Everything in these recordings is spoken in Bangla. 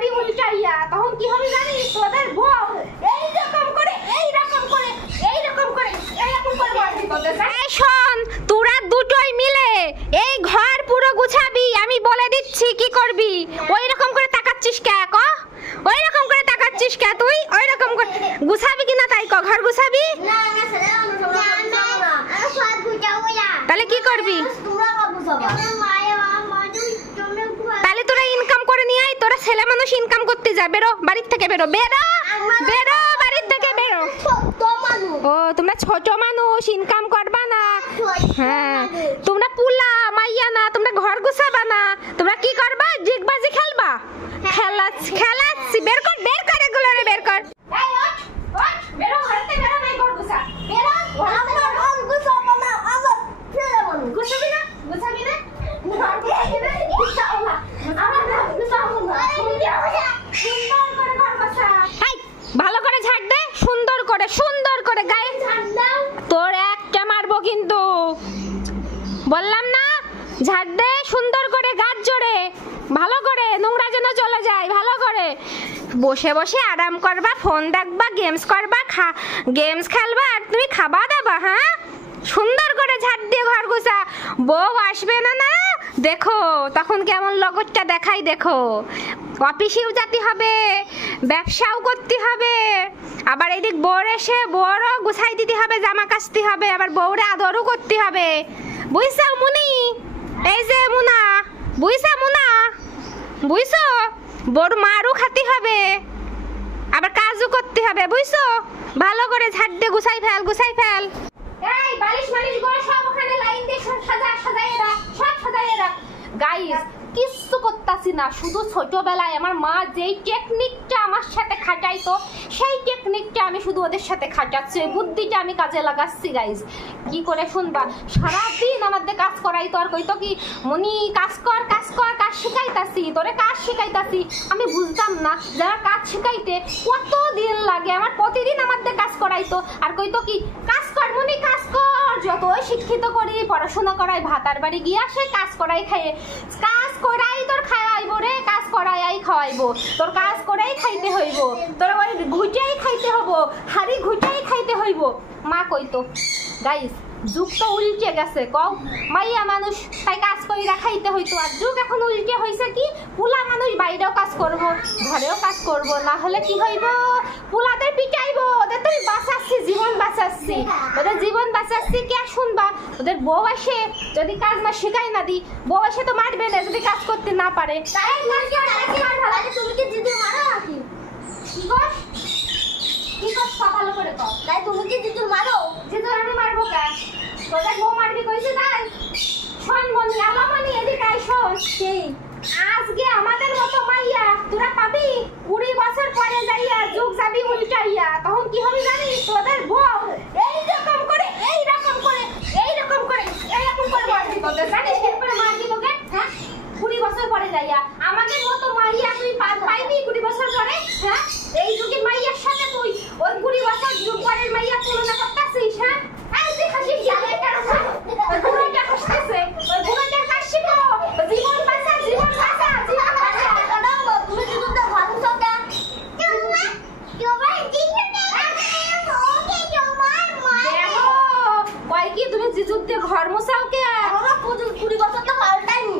যাবি উল্টাইয়া তখন কি হবে জানিস তোদের বউ এইরকম করে মারবি তোদের। শোন তোরা দুটোই মিলে এই ঘর পুরো গুছাবি, আমি বলে দিচ্ছি কি করবি। ওইরকম করে তাকাচ্ছিস কে ক? ওইরকম করে তাকাচ্ছিস কে তুই? ওইরকম করে গুছাবি কিনা তাই ক? ঘর গুছাবি? তাহলে কি করবি? তাহলে তোরা ইনকাম করে নিয়ে আয়, তোরা ছেলে মানুষ ইনকাম করতে যা, বেরো বাড়ির থেকে, বেরো বাড়ির থেকে বেরো। ও তোমরা ছোট মানুষ, ইনকাম করবা না। হ্যাঁ তোমরা পুলা মাইয়া না, তোমরা ঘর গুছাবা না, তোমরা কি করবা? জিগবাজি খেলবা? খেলাচ্ছি, বের কর এগুলো রে, বের কর। বেরো ঘরতে, বেরো নাই ঘর গুছা, বেরো গুছাবি না ভালো করে ঝাড় দে, সুন্দর করে গায়ে তোর একটা মারবো কিন্তু, বললাম না? ঝাড় দে সুন্দর করে, গাছ জোরে, ভালো করে, নোংরা যেন চলে যায়। ভালো করে বসে বসে আরাম করবা, ফোন দেখবা, গেমস খেলবা, আর তুমি খাবা দাবা। হ্যাঁ সুন্দর করে ঝাড় দিয়ে ঘর গুছা। বউ আসবে না দেখো তখন কেমন লগরটা দেখাই, দেখো অফিসেও যেতে হবে, ব্যবসাও করতে হবে, আবার এদিক বউর এসে বউরও গুছাই দিতে হবে, জামা কাচতে হবে, আবার বউরে আদরও করতে হবে। বুঝছো মুনি? এই যে মুনা, বুঝছো? বউর মারও খাতে হবে, আবার কাজও করতে হবে, বুঝছো? ভালো করে ঝাড় দিয়ে গুছাই ফেল। এই বালিশ গুলো সব ওখানে লাইন দিয়ে সাজায় রাখ। গাইস কিচ্ছু করতাছি না, শুধু ছোটবেলায় আমার মা যেই টেকনিকটা আমার সাথে খাটাইতো সেই টেকনিকটা আমি শুধু ওদের সাথে খাটাচ্ছি, বুদ্ধিটা আমি কাজে লাগাচ্ছি। গাইস কি করে শুনবা? সারাদিন আমাদের কাজ করাইতো, আর কইতো কি মনি কাজ কর, কাজ শিখাইতাছি, তোরে কাজ শিখাইতাছি। আমি বুঝতাম না যারা কাজ শিখাইতে কত দিন লাগে, আমার প্রতিদিন আমাদের কাজ করাইতো, আর কইতো কি কাজ কর মনি, কাজ কর। যতই শিক্ষিত করি, পড়াশোনা করাই, ভাতার বাড়ি গিয়া সে কাজ করাই খাইয়ে, কাজ করাই তোর খাওয়াইবো রে, কাজ করাই খাওয়াইবো, তোর কাজ করাই খাইতে হইব, তোর ওই ঘুটাই খাইতে হবো, হাড়ি ঘুটাই খাইতে হইব, মা কইতো। গাইস যুগ তো উল্টে গেছে, কও মাইয়া মানুষ তাই কাজ করে খাইতে হইতো, আর যুগ এখন উল্টে হয়েছে কি পুলা মানুষ বাইরেও কাজ করব, ঘরেও কাজ করব, না হলে কি হইব? পুলাদের পিটাইবো, ওদের তো বাঁচাচ্ছি, জীবন বাঁচাচ্ছি, ওদের জীবন বাঁচাচ্ছি। কে শুনবা? ওদের বউ এসে যদি কাজ না শিখাই না দি, বউ এসে তো মারবে না যদি কাজ করতে না পারে। তুমি কি দিদি মারো নাকি? কি কস ভালো করে কও। তাই তুমি কি দিদি মারো? দিদি আমি মারবো কা? তোদের বউ মারবি কইছে তাই? শোন মনি, আলামনি এদিকে আই শোন। আজকে আমাদের মতো মাইয়া তোরা পাবি 20 বছর পরে যাইয়া যুগ যাবি উল্টাইয়া, তখন কি হবে জানিস? তোদের বউ এইরকম করে মারবি তোদের, জানিস এরপরে মারবি তোকে। হ্যাঁ 20 বছর পরে যাইয়া আমাদের মতো মাইয়া তুই পাইবি 20 বছর পরে? হ্যাঁ এই যুগের মাইয়ার সাথে তুই ওই 20 বছর যুগ পরের মাইয়া তুলনা করতেছিস? হ্যাঁ আরে তুই হাসিস কেন? ওই বুড়োটা হাসতেছে, ওই বুড়োটার কাজ শিখো, জীবন বাঁচা। তুমি জীবন তো ভালো থাকা কি তুমি জিজুর দিয়ে ঘর মোছাও কে? আমরা 20 বছর তো পাল্টাইনি।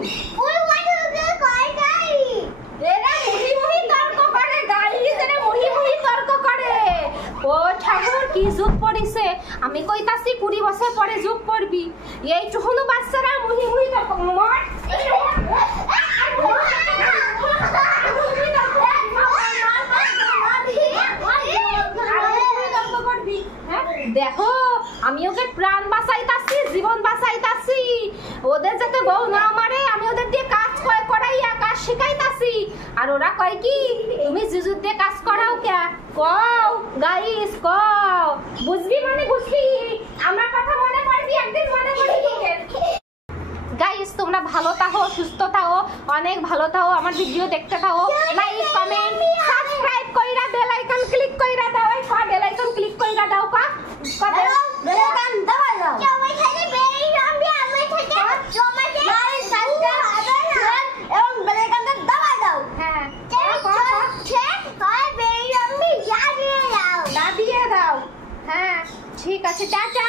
এরা মুহি তর্ক করে, গাইস এরা মুহি তর্ক করে। ও ঠাকুর কি যুগ পড়িছে? আমি কইতাছি 20 বছর পরে যুগ পড়বি, এই টুকুনো বাচ্চারা মুহি তর্ক মর। দেখো আমি ওকে প্রাণ বাঁচাইতাছি, জীবন বাঁচাইতাছি, ওদের যাতে বউ না মারে আমি ওদের দিয়ে কাজ করাইয়া কাজ শিখাইতাছি। আর ওরা কয় কি তুমি জিজুর দিয়ে কাজ করাও কে? কও গাইস কও, বুঝবি মানে বুঝবি, আমার কথা মনে করবি, একদিন মনে করবি। গাইস তোমরা ভালো থাকো, সুস্থ থাকো, অনেক ভালো থাকো, আমার ভিডিও দেখতে থাকো, লাইক কমেন্ট সাবস্ক্রাইব কইরা বেল আইকন ক্লিক কইরা দাও। এই বেল আইকন ক্লিক কইরা দাও কা বেল আইকন দাও দাও। জমাই খালি বেল আইকন আমি থেকে জমাই লাইক সাবস্ক্রাইব এবং বেল আইকন দাও দাও। হ্যাঁ ঠিক আছে টাটা।